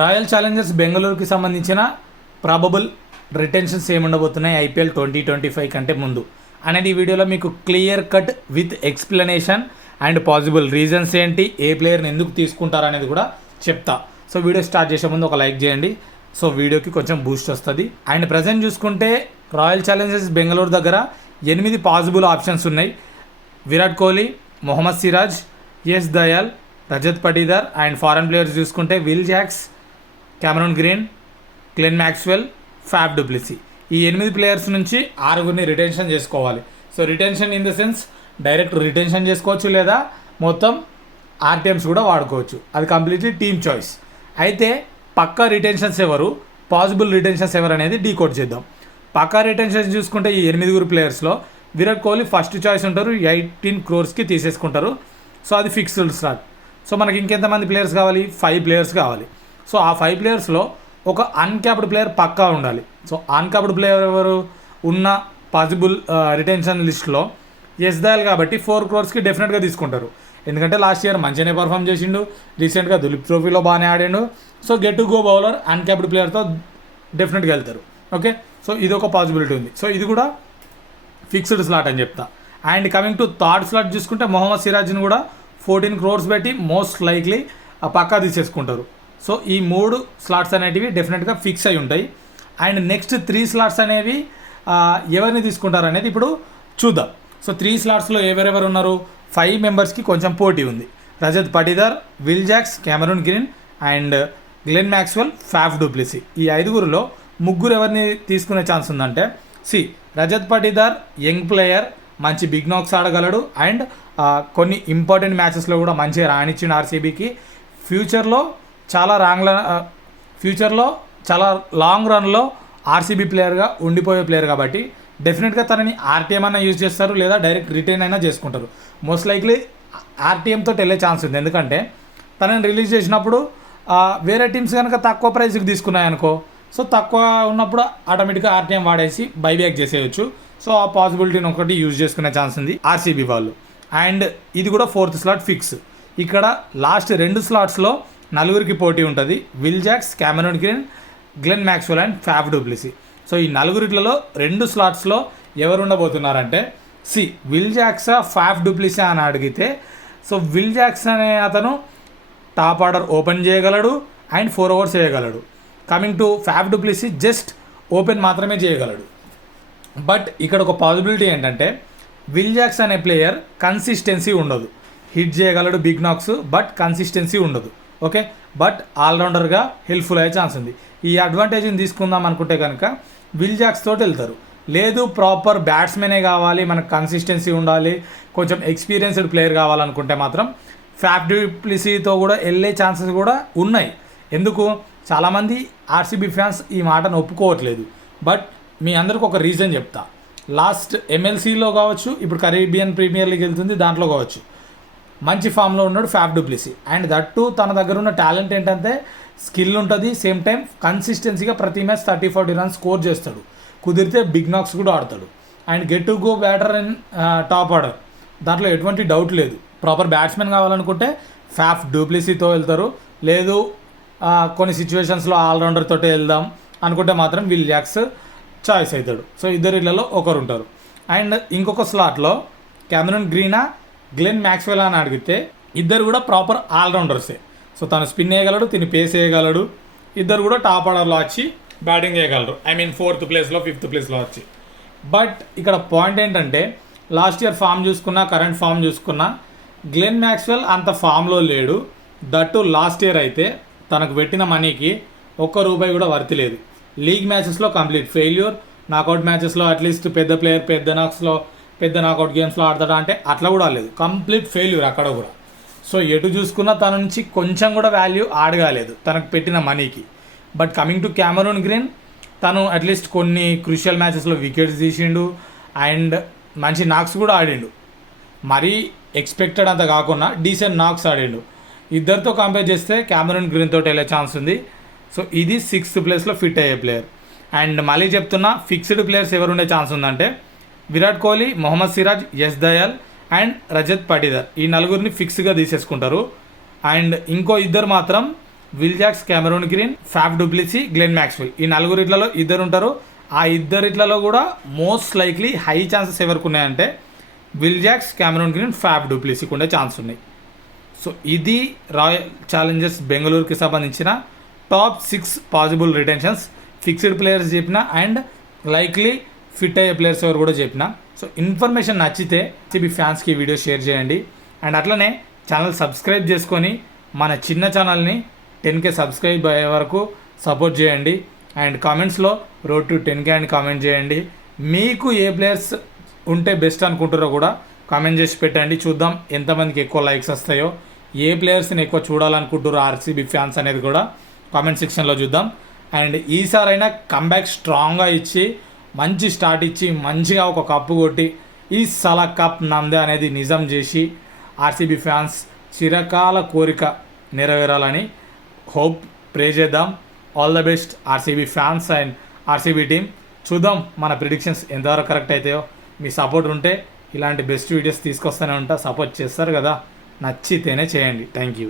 Royal Challengers బెంగళూరుకి సంబంధించిన probable retentions ఏముండబోతున్నాయి IPL 2025 కంటే ముందు అనేది ఈ వీడియోలో మీకు clear cut with explanation and possible reasons ఏంటి, ఏ ప్లేయర్ని ఎందుకు తీసుకుంటారు అనేది కూడా చెప్తా. సో వీడియో స్టార్ట్ చేసే ముందు ఒక లైక్ చేయండి, సో వీడియోకి కొంచెం బూస్ట్ వస్తుంది. అండ్ ప్రజెంట్ చూసుకుంటే రాయల్ ఛాలెంజర్స్ బెంగళూరు దగ్గర 8 పాసిబుల్ ఆప్షన్స్ ఉన్నాయి. Virat Kohli, Mohammed Siraj, yes Dayal, Rajat Patidar and foreign players చూసుకుంటే Will Jacks, Cameron Green, Glenn Maxwell, Faf du Plessis. ఈ 8 ప్లేయర్స్ నుంచి 6 రిటెన్షన్ చేసుకోవాలి. So retention in the sense direct retention చేసుకోవచ్చు, లేదా మొత్తం ఆర్టీఎమ్స్ కూడా వాడుకోవచ్చు. అది కంప్లీట్లీ టీమ్ చాయిస్. అయితే పక్కా రిటెన్షన్స్ ఎవరు, పాసిబుల్ రిటెన్షన్స్ ఎవరు అనేది డీకోడ్ చేద్దాం. పక్కా రిటెన్షన్స్ చూసుకుంటే ఈ 8 ప్లేయర్స్లో విరాట్ కోహ్లీ ఫస్ట్ చాయిస్ ఉంటారు, 18 crores తీసేసుకుంటారు. సో అది ఫిక్స్డ్ స్లాట్. సో మనకి ఇంకెంతమంది ప్లేయర్స్ కావాలి, 5 ప్లేయర్స్ కావాలి. సో ఆ 5 ప్లేయర్స్లో ఒక అన్క్యాప్డ్ ప్లేయర్ పక్కా ఉండాలి. సో అన్క్యాప్డ్ ప్లేయర్ ఎవరు ఉన్న పాసిబుల్ రిటెన్షన్ లిస్ట్లో ఎస్ దయాల్ కాబట్టి 4 crores డెఫినెట్గా తీసుకుంటారు. ఎందుకంటే లాస్ట్ ఇయర్ మంచిగానే పర్ఫామ్ చేసిండు, రీసెంట్గా దులీప్ ట్రోఫీలో బాగానే ఆడాడు. So get to go bowler uncapped ప్లేయర్తో డెఫినెట్గా వెళ్తారు. ఓకే, సో ఇది ఒక పాసిబిలిటీ ఉంది. సో ఇది కూడా ఫిక్స్డ్ స్లాట్ అని చెప్తా. And coming to third slot చూసుకుంటే మొహమ్మద్ సిరాజ్ని కూడా 14 crores పెట్టి మోస్ట్ లైక్లీ పక్కా తీసేసుకుంటారు. సో ఈ 3 స్లాట్స్ అనేటివి డెఫినెట్గా ఫిక్స్ అయి ఉంటాయి. అండ్ నెక్స్ట్ 3 స్లాట్స్ అనేవి ఎవరిని తీసుకుంటారు అనేది ఇప్పుడు చూద్దాం. సో 3 స్లాట్స్లో ఎవరెవరు ఉన్నారు, 5 మెంబర్స్కి కొంచెం పోటీ ఉంది. Rajat Patidar, Will Jacks, Cameron Green and Glenn Maxwell, Faf du Plessis. ఈ 5 ముగ్గురు ఎవరిని తీసుకునే ఛాన్స్ ఉందంటే, రజత్ పటీదార్ యంగ్ ప్లేయర్, మంచి బిగ్ నాక్స్ ఆడగలడు అండ్ కొన్ని ఇంపార్టెంట్ మ్యాచెస్లో కూడా మంచిగా రాణించిండు ఆర్సీబీకి. ఫ్యూచర్లో చాలా లాంగ్ రన్లో ఆర్సీబీ ప్లేయర్గా ఉండిపోయే ప్లేయర్ కాబట్టి డెఫినెట్గా తనని ఆర్టీఎం అయినా యూజ్ చేస్తారు, లేదా డైరెక్ట్ రిటైన్ అయినా చేసుకుంటారు. మోస్ట్ లైక్లీ ఆర్టీఎంతో వెళ్ళే ఛాన్స్ ఉంది. ఎందుకంటే తనని రిలీజ్ చేసినప్పుడు వేరే టీమ్స్ కనుక తక్కువ ప్రైస్కి తీసుకున్నాయనుకో, సో తక్కువ ఉన్నప్పుడు ఆటోమేటిక్గా ఆర్టీఎం వాడేసి బైబ్యాక్ చేసేయచ్చు. సో ఆ పాసిబిలిటీని ఒకటి యూజ్ చేసుకునే ఛాన్స్ ఉంది ఆర్సీబీ వాళ్ళు. అండ్ ఇది కూడా 4th స్లాట్ ఫిక్స్. ఇక్కడ లాస్ట్ 2 స్లాట్స్లో 4 పోటీ ఉంటుంది. Will Jacks, Cameron Green, Glenn Maxwell and Faf du Plessis. So ఈ 4 2 స్లాట్స్లో ఎవరు ఉండబోతున్నారంటే, Will Jacks, Faf du Plessis అని అడిగితే, సో విల్ జాక్స్ అనే అతను టాప్ ఆర్డర్ ఓపెన్ చేయగలడు అండ్ 4 overs చేయగలడు. Coming to Faf du Plessis just open మాత్రమే చేయగలడు. బట్ ఇక్కడ ఒక పాసిబిలిటీ ఏంటంటే, విల్ జాక్స్ అనే ప్లేయర్ కన్సిస్టెన్సీ ఉండదు. హిట్ చేయగలడు బిగ్ నాక్స్, బట్ కన్సిస్టెన్సీ ఉండదు. ఓకే, బట్ ఆల్రౌండర్గా హెల్ప్ఫుల్ అయ్యే ఛాన్స్ ఉంది. ఈ అడ్వాంటేజ్ని తీసుకుందాం అనుకుంటే కనుక విల్ జాక్స్ తోటి వెళ్తారు. లేదు ప్రాపర్ బ్యాట్స్మెనే కావాలి, మనకు కన్సిస్టెన్సీ ఉండాలి, కొంచెం ఎక్స్పీరియన్స్డ్ ప్లేయర్ కావాలనుకుంటే మాత్రం ఫ్యాఫ్ డు ప్లెసిస్తో కూడా వెళ్ళే ఛాన్సెస్ కూడా ఉన్నాయి. ఎందుకు, చాలామంది ఆర్సీబీ ఫ్యాన్స్ ఈ మాటను ఒప్పుకోవట్లేదు. బట్ మీ అందరికి ఒక రీజన్ చెప్తా. లాస్ట్ ఎంఎల్సీలో కావచ్చు, ఇప్పుడు కరీబియన్ ప్రీమియర్ లీగ్ వెళ్తుంది, దాంట్లో కావచ్చు మంచి ఫామ్లో ఉన్నాడు ఫ్యాఫ్ డు ప్లెసిస్. అండ్ దట్టు తన దగ్గర ఉన్న టాలెంట్ ఏంటంటే స్కిల్ ఉంటుంది, సేమ్ టైం కన్సిస్టెన్సీగా ప్రతి మ్యాచ్ 30-40 runs స్కోర్ చేస్తాడు, కుదిరితే బిగ్ నాక్స్ కూడా ఆడతాడు. And get to go batter and top order, దాంట్లో ఎటువంటి డౌట్ లేదు. ప్రాపర్ బ్యాట్స్మెన్ కావాలనుకుంటే ఫ్యాఫ్ డు ప్లెసిస్తో వెళ్తారు, లేదు కొన్ని సిచ్యువేషన్స్లో ఆల్రౌండర్ తోటే వెళ్దాం అనుకుంటే మాత్రం విల్ జాక్స్ చాయిస్ అవుతాడు. సో ఇద్దరిలో ఒకరు ఉంటారు. అండ్ ఇంకొక స్లాట్లో కెమెరూన్ గ్రీనా, గ్లెన్ మ్యాక్స్వెల్ అని అడిగితే ఇద్దరు కూడా ప్రాపర్ ఆల్రౌండర్సే. సో తను స్పిన్ వేయగలడు, తిని పేస్ వేయగలడు, ఇద్దరు కూడా టాప్ ఆర్డర్లో వచ్చి బ్యాటింగ్ చేయగలరు. 4th ప్లేస్లో 5th ప్లేస్లో వచ్చి. బట్ ఇక్కడ పాయింట్ ఏంటంటే, లాస్ట్ ఇయర్ ఫామ్ చూసుకున్నా, కరెంట్ ఫామ్ చూసుకున్నా, గ్లెన్ మ్యాక్స్వెల్ అంత ఫామ్లో లేడు. దట్టు లాస్ట్ ఇయర్ అయితే తనకు పెట్టిన మనీకి ₹1 కూడా వర్త్ లేదు. లీగ్ మ్యాచెస్లో కంప్లీట్ ఫెయిల్యూర్, నాకౌట్ మ్యాచెస్లో అట్లీస్ట్ పెద్ద ప్లేయర్ పెద్ద నాకౌట్ గేమ్స్లో ఆడతాడా అంటే అట్లా కూడా లేదు, కంప్లీట్ ఫెయిల్యూర్ అక్కడ కూడా. సో ఎటు చూసుకున్నా తన నుంచి కొంచెం కూడా వాల్యూ ఆడగాలేదు తనకు పెట్టిన మనీకి. But coming to Cameroon green, తను అట్లీస్ట్ కొన్ని క్రూషియల్ మ్యాచెస్లో వికెట్స్ తీసిండు అండ్ మంచి నాక్స్ కూడా ఆడిండు. మరీ ఎక్స్పెక్టెడ్ అంత కాకుండా డీసెంట్ నాక్స్ ఆడిండు. ఇద్దరితో కంపేర్ చేస్తే కెమెరూన్ గ్రీన్ తోటి వెళ్ళే ఛాన్స్ ఉంది. సో ఇది 6th ప్లేస్లో ఫిట్ అయ్యే ప్లేయర్. అండ్ మళ్ళీ చెప్తున్నా, ఫిక్స్డ్ ప్లేయర్స్ ఎవరు ఉండే ఛాన్స్ ఉందంటే విరాట్ కోహ్లీ, మొహమ్మద్ సిరాజ్, ఎస్ దయాల్ అండ్ రజత్ పటీదార్. ఈ 4 ఫిక్స్గా తీసేసుకుంటారు. అండ్ ఇంకో 2 మాత్రం Will Jacks, Cameron Green, Faf du Plessis, Glenn Maxwell. ఈ నలుగురిట్లలో ఇద్దరు ఉంటారు. ఆ ఇద్దరిట్లలో కూడా మోస్ట్ లైక్లీ హై ఛాన్సెస్ ఎవరికి ఉన్నాయంటే Will Jacks, Cameron Green, Faf డూప్లిసీకి ఉండే ఛాన్స్ ఉన్నాయి. సో ఇది రాయల్ ఛాలెంజర్స్ బెంగళూరుకి సంబంధించిన top 6 possible retentions. Fixed players చెప్పిన అండ్ లైక్లీ ఫిట్ అయ్యే ప్లేయర్స్ ఎవరు కూడా చెప్పిన. సో ఇన్ఫర్మేషన్ నచ్చితే ఆర్సీబీ ఫ్యాన్స్కి వీడియో షేర్ చేయండి. అండ్ అట్లనే ఛానల్ సబ్స్క్రైబ్ చేసుకొని మన చిన్న ఛానల్ని 10K సబ్స్క్రైబ్ అయ్యే వరకు సపోర్ట్ చేయండి. అండ్ కామెంట్స్లో రోడ్ టు 10K అని కామెంట్ చేయండి. మీకు ఏ ప్లేయర్స్ ఉంటే బెస్ట్ అనుకుంటారో కూడా కామెంట్ చేసి పెట్టండి. చూద్దాం ఎంతమందికి ఎక్కువ లైక్స్ వస్తాయో, ఏ ప్లేయర్స్ని ఎక్కువ చూడాలనుకుంటారో ఆర్సీబీ ఫ్యాన్స్ అనేది కూడా కామెంట్ సెక్షన్లో చూద్దాం. అండ్ ఈసారైనా కంబ్యాక్ స్ట్రాంగ్గా ఇచ్చి మంచి స్టార్ట్ ఇచ్చి మంచిగా ఒక కప్పు కొట్టి ఈ సలా కప్ నందే అనేది నిజం చేసి ఆర్సీబీ ఫ్యాన్స్ చిరకాల కోరిక నెరవేరాలని హోప్ ప్రే చేద్దాం. All the best RCB fans and RCB team. చూద్దాం మన ప్రిడిక్షన్స్ ఎంతవరకు కరెక్ట్ అవుతాయో. మీ సపోర్ట్ ఉంటే ఇలాంటి బెస్ట్ వీడియోస్ తీసుకొస్తూనే ఉంటా. సపోర్ట్ చేస్తారు కదా, నచ్చితేనే చేయండి. Thank you.